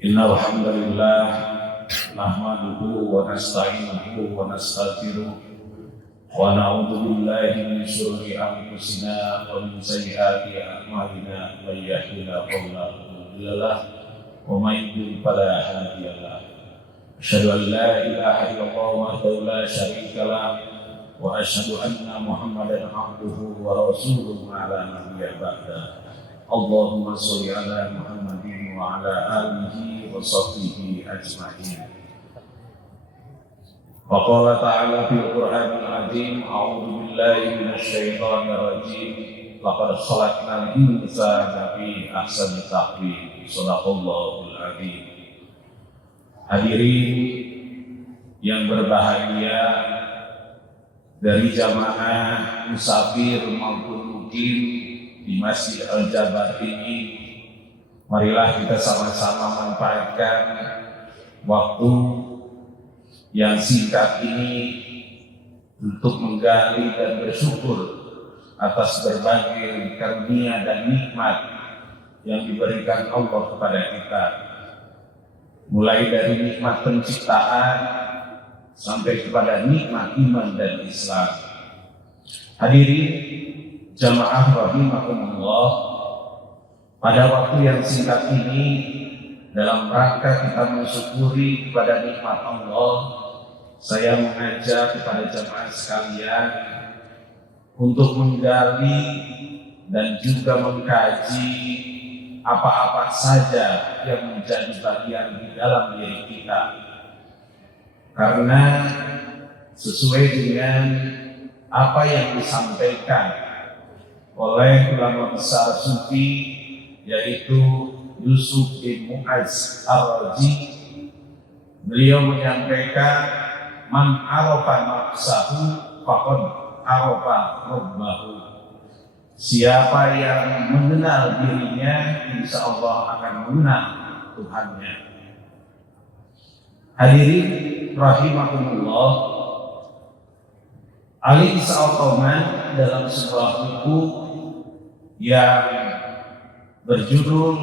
Innal hamdalillah nahmaduhu wa nasta'inuhu wa nastaghfiruh wa na'udzu billahi min shururi anfusina wa min sayyiati a'malina may yahdihillahu fala mudilla lahu wa may yudlil fala hadiya lahu. Asyhadu an la ilaha illallah wahdahu la syarika lahu wa asyhadu anna Muhammadan abduhu wa rasuluhu ala nabiyyi ba'da. Allahumma sholli ala Muhammadin wa ala alihi wa sahbihi ajma'in. Wa qala ta'ala fil Qur'anil 'azim, a'udzu billahi minasy syaithanir rajim. Laqad khalaqnal insana fi ahsani taqwim. Shadaqallahul 'azim. Hadirin yang berbahagia dari jamaah musafir maupun mukim di Masjid Al-Jabar ini, marilah kita sama-sama manfaatkan waktu yang singkat ini untuk menggali dan bersyukur atas berbagai karunia dan nikmat yang diberikan Allah kepada kita, mulai dari nikmat penciptaan sampai kepada nikmat iman dan Islam. Hadirin jamaah rahimakumullah, pada waktu yang singkat ini dalam rangka kita mensyukuri kepada nikmat Allah, saya mengajak kepada jamaah sekalian untuk menggali dan juga mengkaji apa-apa saja yang menjadi bagian di dalam diri kita, karena sesuai dengan apa yang disampaikan oleh ulama besar Sufi, yaitu Yusuf bin Mu'adz Ar-Raji. Beliau menyampaikan, man arafa nafsahu faqad arafa rabbahu. Siapa yang mengenal dirinya, insya Allah akan mengenal Tuhannya. Hadirin rahimakumullah, Ali Isa Al-Qawman dalam sebuah buku yang berjudul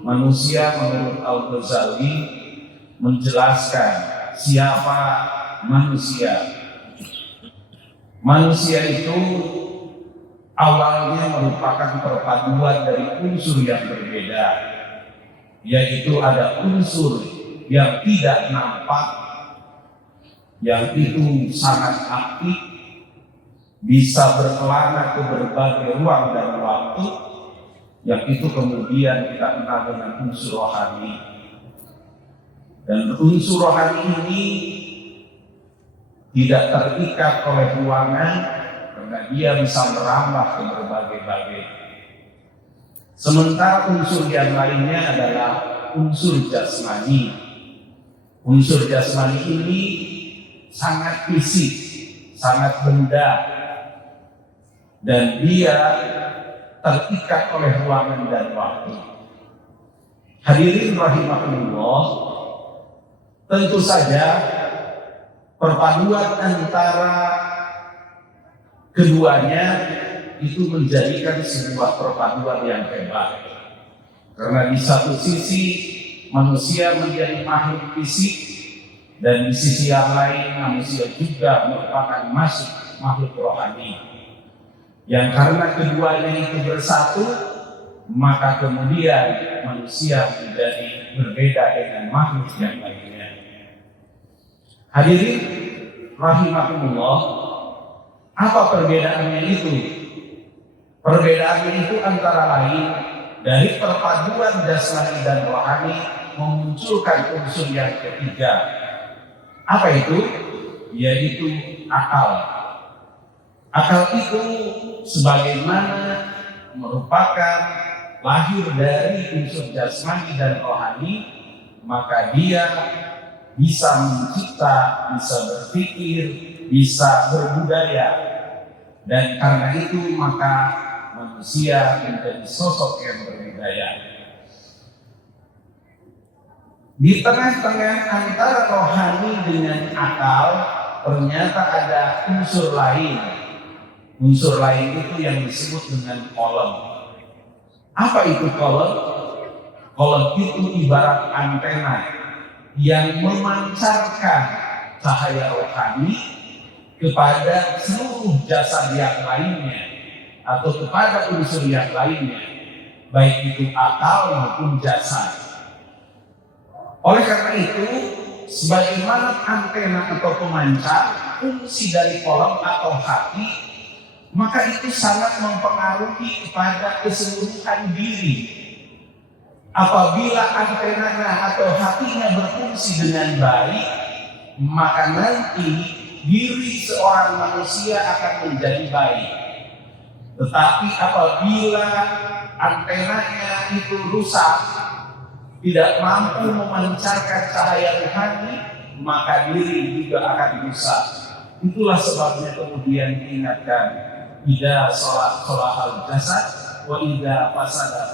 Manusia Menurut Al-Ghazali menjelaskan siapa manusia. Manusia itu awalnya merupakan perpaduan dari unsur yang berbeda, yaitu ada unsur yang tidak nampak, yang itu sangat aktif, bisa berkelana ke berbagai ruang dan waktu, yang itu kemudian kita kenal dengan unsur rohani. Dan unsur rohani ini tidak terikat oleh ruangan, karena dia bisa merambah ke berbagai-bagai. Sementara unsur yang lainnya adalah unsur jasmani. Unsur jasmani ini sangat fisik, sangat benda, dan dia terikat oleh ruangan dan waktu. Hadirin rahimakumullah, tentu saja perpaduan antara keduanya itu menjadikan sebuah perpaduan yang hebat. Karena di satu sisi manusia menjadi makhluk fisik, dan di sisi yang lain manusia juga merupakan makhluk rohani. Yang karena keduanya itu bersatu, maka kemudian manusia menjadi berbeda dengan makhluk yang lainnya. Hadirin rahimakumullah, apa perbedaannya itu? Perbedaannya itu antara lain dari perpaduan jasmani dan rohani memunculkan unsur yang ketiga. Apa itu? Yaitu akal. Akal itu sebagaimana merupakan lahir dari unsur jasmani dan rohani, maka dia bisa mencipta, bisa berpikir, bisa berbudaya. Dan karena itu maka manusia menjadi sosok yang berbudaya. Di tengah-tengah antara rohani dengan akal ternyata ada unsur lain. Unsur lain itu yang disebut dengan kolom. Apa itu kolom? Kolom itu ibarat antena yang memancarkan cahaya rohani kepada seluruh jasad yang lainnya atau kepada unsur yang lainnya, baik itu akal maupun jasad. Oleh karena itu, sebagaimana antena atau pemancar fungsi dari kolom atau hati, maka itu sangat mempengaruhi kepada keseluruhan diri. Apabila antenanya atau hatinya berfungsi dengan baik, maka nanti diri seorang manusia akan menjadi baik. Tetapi apabila antenanya itu rusak, tidak mampu memancarkan cahaya rohani, maka diri juga akan rusak. Itulah sebabnya kemudian diingatkan, idza sholahal jasad wa idza fasada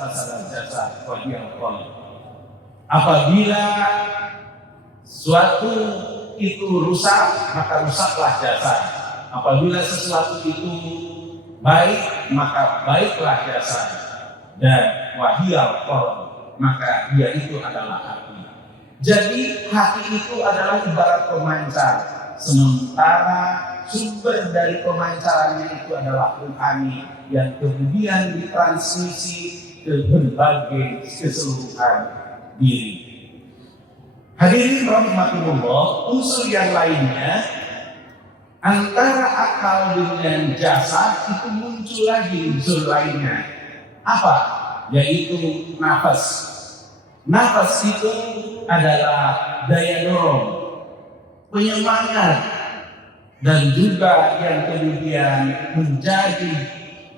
jasad wa hiyal qalb. Apabila suatu itu rusak, maka rusaklah jasad. Apabila sesuatu itu baik, maka baiklah jasad. Dan wa hiyal qalb, maka dia itu adalah hati. Jadi hati itu adalah ibarat pemancar, sementara sumber dari pemancarannya itu adalah rohani yang kemudian ditransmisi ke berbagai keseluruhan diri. Hadirin rahimakumullah, unsur yang lainnya antara akal dengan jasad itu muncul lagi unsur lainnya. Apa? Yaitu nafas. Nafas itu adalah daya dorong, penyemangat, dan juga yang kemudian menjadi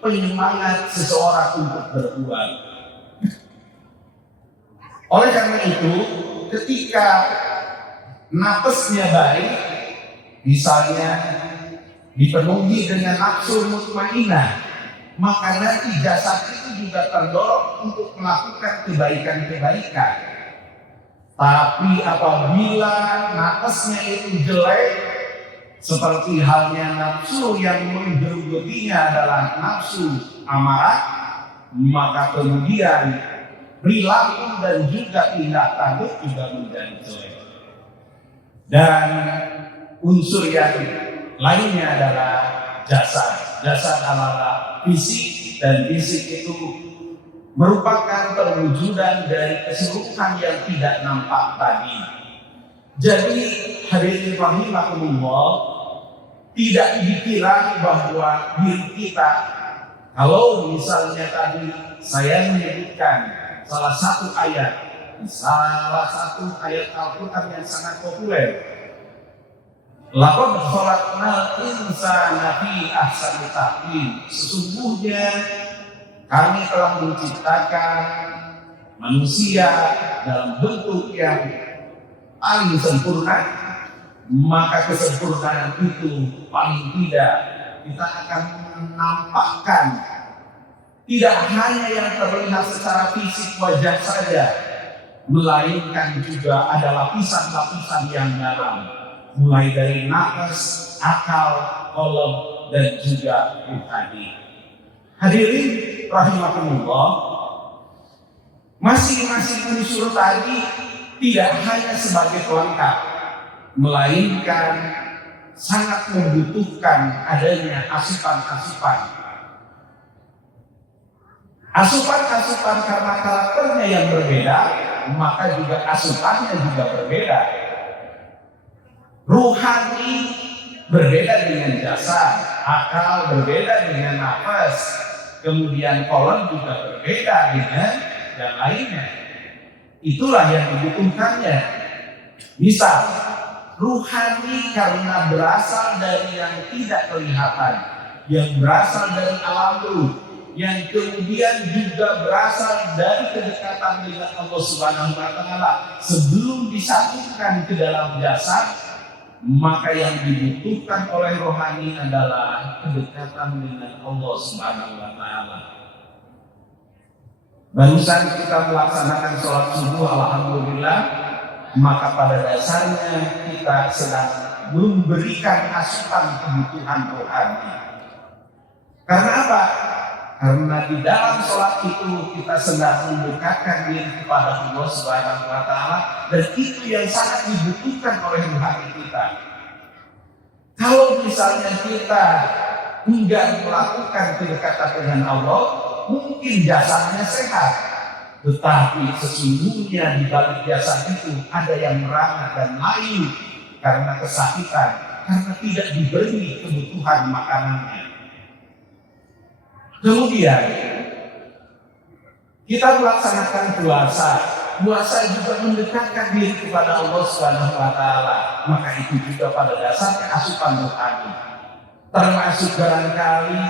penyemangat seseorang untuk berbuat. Oleh karena itu, ketika nafasnya baik, misalnya dipenuhi dengan nafsu mutmainnah, maka nanti jasad itu juga terdorong untuk melakukan kebaikan-kebaikan. Tapi apabila nafasnya itu jelek, seperti halnya nafsu yang menggerogotnya adalah nafsu amarah, maka kemudian perilaku dan juga tindak tanduk juga menjadi jelek. Dan unsur yang lainnya adalah jasad. Jasad adalah fisik, dan fisik itu merupakan perwujudan dari keseluruhan yang tidak nampak tadi. Jadi hadirin rahimakumullah, tidak dikira bahwa diri kita, kalau misalnya tadi saya menyebutkan salah satu ayat Al-Quran yang sangat populer, laqad khalaqnal insana fi ahsani taqwim, sesungguhnya kami telah menciptakan manusia dalam bentuk yang paling sempurna. Maka kesempurnaan itu paling tidak kita akan menampakkan tidak hanya yang terlihat secara fisik wajah saja, melainkan juga ada lapisan-lapisan yang dalam, mulai dari nafas, akal, qalb, dan juga rohani. Hadirin rahimakumullah, masing-masing unsur tadi tidak hanya sebagai pelengkap, melainkan sangat membutuhkan adanya asupan-asupan. Asupan-asupan karena karakternya yang berbeda, maka juga asupannya juga berbeda. Ruhani berbeda dengan jasad, akal berbeda dengan nafas, kemudian qalb juga berbeda dengan yang lainnya. Itulah yang dibutuhkannya. Misal, ruhani karena berasal dari yang tidak kelihatan, yang berasal dari alam ruh, yang kemudian juga berasal dari kedekatan dengan Allah Subhanahu wa Ta'ala sebelum disatukan ke dalam jasad. Maka yang dibutuhkan oleh rohani adalah kedekatan dengan Allah Subhanahu wa Ta'ala. Barusan kita melaksanakan sholat subuh, alhamdulillah, maka pada dasarnya kita sedang memberikan asupan kebutuhan rohani. Karena apa? Karena di dalam sholat itu kita sedang mendekatkan diri kepada Allah Subhanahu wa Ta'ala, dan itu yang sangat dibutuhkan oleh hati kita. Kalau misalnya kita enggak melakukan kedekatan dengan Allah, mungkin jasadnya sehat, tetapi sesungguhnya di balik jasad itu ada yang merana dan layu karena kesakitan, karena tidak diberi kebutuhan makanannya. Kemudian kita melaksanakan puasa. Puasa juga mendekatkan diri kepada Allah Subhanahu wa Ta'ala. Maka itu juga pada dasarnya asupan rohani. Termasuk barangkali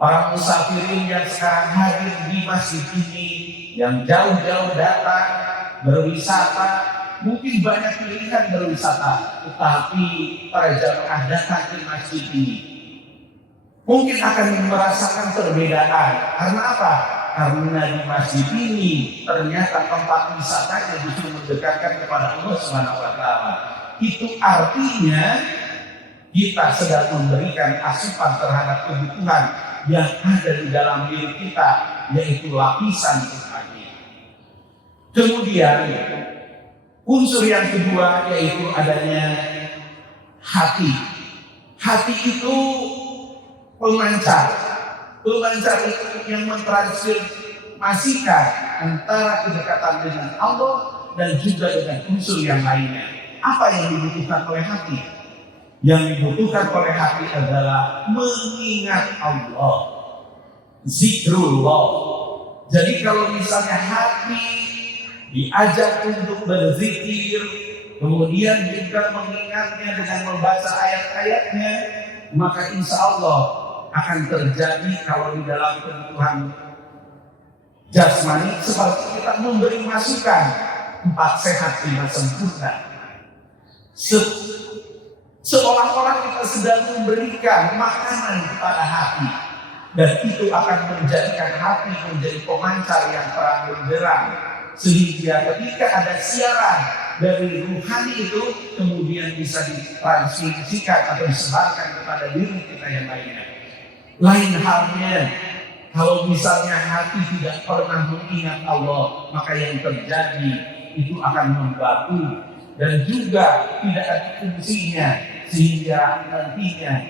para musafirin yang sekarang hadir di masjid ini, yang jauh-jauh datang berwisata, mungkin banyak pilihan berwisata, tetapi para jamaah datang di masjid ini mungkin akan merasakan perbedaan. Karena apa? Karena di masjid ini ternyata tempat wisatanya justru mendekatkan kepada Allah Subhanahu wa Ta'ala. Itu artinya kita sedang memberikan asupan terhadap kebutuhan yang ada di dalam diri kita, yaitu lapisan rohani. Kemudian unsur yang kedua yaitu adanya hati. Hati itu pemancar itu yang mentransformasikan antara kedekatan dengan Allah dan juga dengan unsur yang lainnya. Apa yang dibutuhkan oleh hati? Yang dibutuhkan oleh hati adalah mengingat Allah, zikrullah. Jadi kalau misalnya hati diajak untuk berzikir, kemudian juga mengingatnya dengan membaca ayat-ayatnya, maka insya Allah akan terjadi kalau di dalam kebutuhan jasmani seperti kita memberi masukan 4 sehat 5 sempurna. Seolah-olah kita sedang memberikan makanan kepada hati, dan itu akan menjadikan hati menjadi pemancar yang terang benderang, sehingga ketika ada siaran dari ruhani itu kemudian bisa ditransmisikan atau disebarkan kepada diri kita yang lainnya. Lain halnya kalau misalnya hati tidak pernah mengingat Allah, maka yang terjadi itu akan membatu dan juga tidak ada fungsinya, sehingga nantinya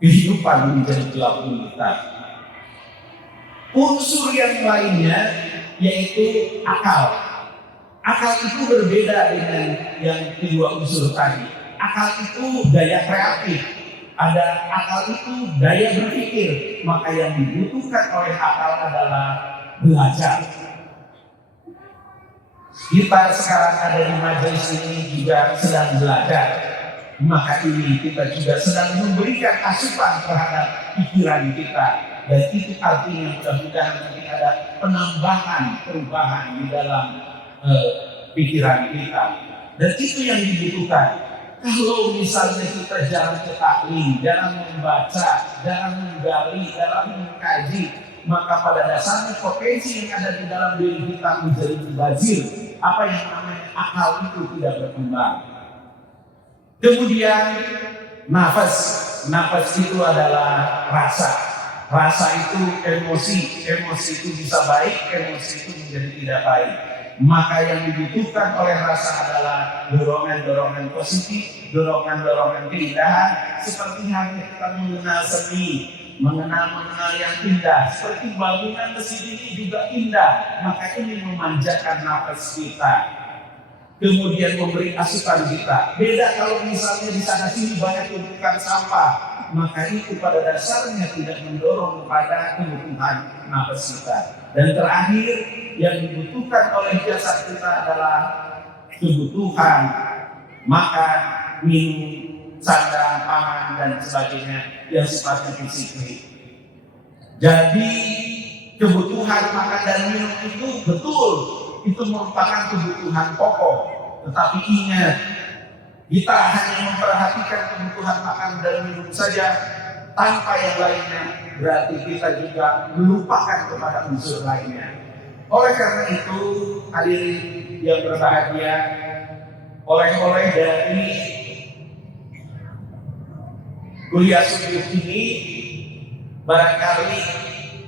kehidupan menjadi gelap gulita. Unsur yang lainnya yaitu akal. Akal itu berbeda dengan yang kedua unsur tadi. Akal itu daya kreatif. Ada akal itu daya berpikir, maka yang dibutuhkan oleh akal adalah belajar. Kita sekarang ada di majelis ini juga sedang belajar, maka ini kita juga sedang memberikan asupan terhadap pikiran kita, dan itu artinya mudah-mudahan nanti ada penambahan perubahan di dalam pikiran kita, dan itu yang dibutuhkan. Kalau misalnya kita jarang ke taklim, jarang membaca, jarang menggali, jarang mengkaji, maka pada dasarnya potensi yang ada di dalam diri kita menjadi mubazir. Apa yang namanya akal itu tidak berkembang. Kemudian nafas itu adalah rasa. Rasa itu emosi itu bisa baik, emosi itu menjadi tidak baik. Maka yang dibutuhkan oleh rasa adalah dorongan-dorongan positif, dorongan-dorongan keindahan, seperti halnya kita mengenal seni, mengenal yang indah, seperti bangunan masjid ini juga indah, maka ini memanjakan nafas kita, kemudian memberi asupan kita. Beda kalau misalnya di sana sini banyak tumpukan sampah, maka itu pada dasarnya tidak mendorong pada kebutuhan nafas kita. Dan terakhir, yang dibutuhkan oleh jasad kita adalah kebutuhan makan, minum, sandang, pangan, dan sebagainya yang sifatnya fisik. Jadi kebutuhan makan dan minum itu betul, itu merupakan kebutuhan pokok. Tetapi ingat, kita hanya memperhatikan kebutuhan makan dan minum saja tanpa yang lainnya, berarti kita juga melupakan kepada unsur lainnya. Oleh karena itu, hadirin yang berbahagia, oleh-oleh dari kuliah subuh ini barangkali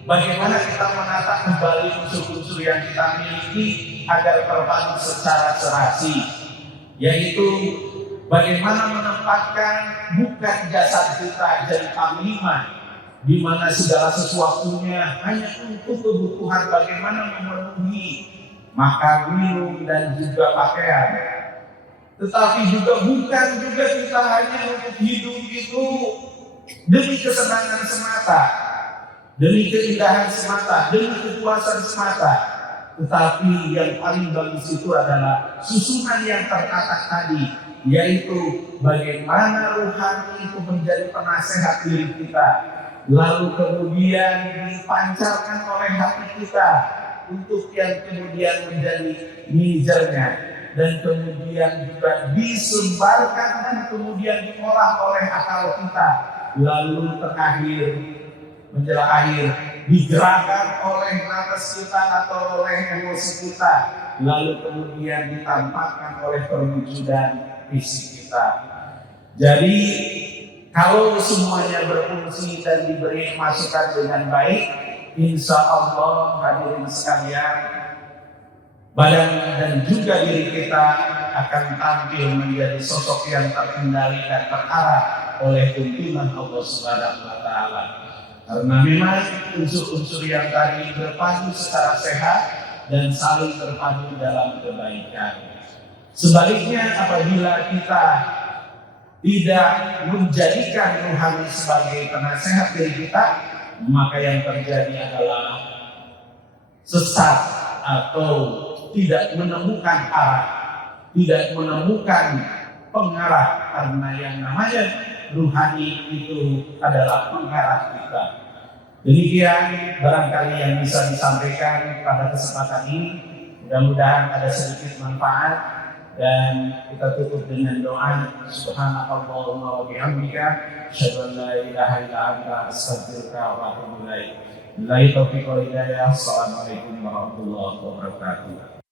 Bagaimana kita menata kembali unsur-unsur yang kita miliki agar terpadu secara serasi, yaitu bagaimana menempatkan bukan jasad kita jadi panglima, di mana segala sesuatunya hanya untuk kebutuhan bagaimana memenuhi makan, minum, dan juga pakaian. Tetapi juga bukan juga kita hanya untuk hidup itu demi kesenangan semata, demi keindahan semata, demi kepuasan semata. Tetapi yang paling bagus itu adalah susunan yang tertata tadi, yaitu bagaimana rohani itu menjadi penasehat diri kita, lalu kemudian dipancarkan oleh hati kita untuk yang kemudian menjadi manajernya, dan kemudian juga disebarkan dan kemudian diolah oleh akal kita, lalu terakhir menjelang akhir digerakkan oleh nafas kita atau oleh emosi kita, lalu kemudian ditampakkan oleh perwujudan fisik kita. Jadi kalau semuanya berfungsi dan diberi masukan dengan baik, insya Allah hadirin sekalian, badan dan juga diri kita akan tampil menjadi sosok yang terkendali dan terarah oleh tuntunan Allah Subhanahu wa Ta'ala. Karena memang unsur-unsur yang tadi berpadu secara sehat dan saling terpadu dalam kebaikan. Sebaliknya, apabila kita tidak menjadikan rohani sebagai penasehat diri kita, maka yang terjadi adalah sesat atau tidak menemukan arah, tidak menemukan pengarah, karena yang namanya rohani itu adalah pengarah kita. Demikian barangkali yang bisa disampaikan pada kesempatan ini. Mudah-mudahan ada sedikit manfaat, dan kita tutup dengan doa. Subhanakallahumma wa bihamdika, asyhadu an la ilaha illa anta, astaghfiruka wa atubu ilaik. Billahi taufiq wal hidayah. Assalamualaikum warahmatullahi wabarakatuh.